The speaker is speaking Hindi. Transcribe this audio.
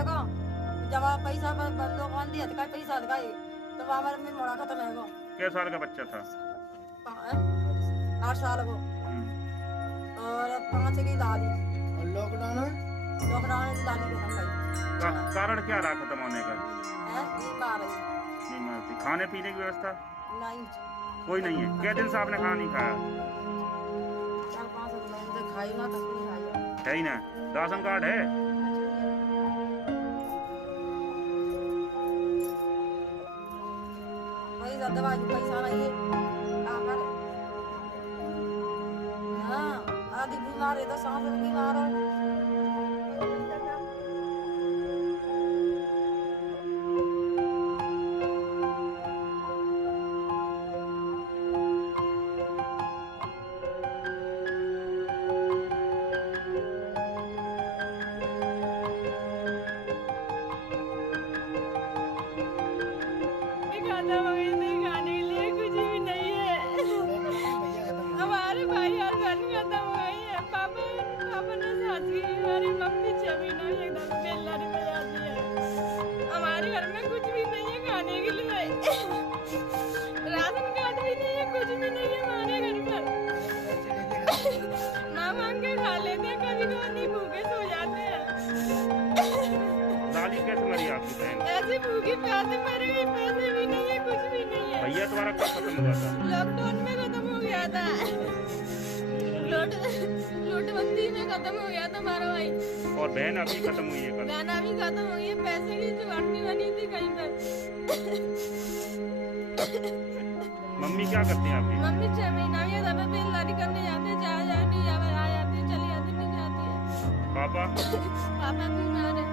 है को जब पैसा लोग मान दिया तो पैसा दिखाई तो हमारे में मोड़ा खत्म है को। कितने साल का बच्चा था? 8 साल को और 5 की दादी। लॉकडाउन में दादी खत्म भाई। कारण क्या रहा खत्म होने का? बीमार है। बीमार थी। खाने पीने की व्यवस्था नहीं कोई नहीं है। कितने दिन से आपने खाना नहीं खाया? 4-5 दिन से खाई ना तक नहीं खाई है ही ना। राशन कार्ड है? दवा की पैसा नहीं है हाँ आदि बीमार है तो सांस में बीमार है। हमारे घर में कुछ भी नहीं है खाने के लिए, राशन कार्ड भी नहीं है, कुछ भी नहीं है हमारे घर पर। माँ मांग के खा लेते हैं, कभी कभी भूखे सो जाते हैं। दादी कैसे मरी आपकी बहन? ऐसे भूखे प्यासे मर गई, पैसे भी नहीं है, कुछ भी नहीं है। भैया तुम्हारा कब खत्म हुआ था? लॉकडाउन में खत्म हो गया था, नोटबंदी में खत्म हो गया था हमारा भाई। और बहन अभी खत्म हुई है? कल बहन अभी खत्म हुई है, पैसे की जुगाड़ नहीं बनी थी कहीं पर। मम्मी क्या करती हैं आपकी? मम्मी 6 महीना में दबे बेलदारी करने जाते, जा नहीं जावे, आ जाते, चली जाती, नहीं जाती है। पापा? पापा बीमार है।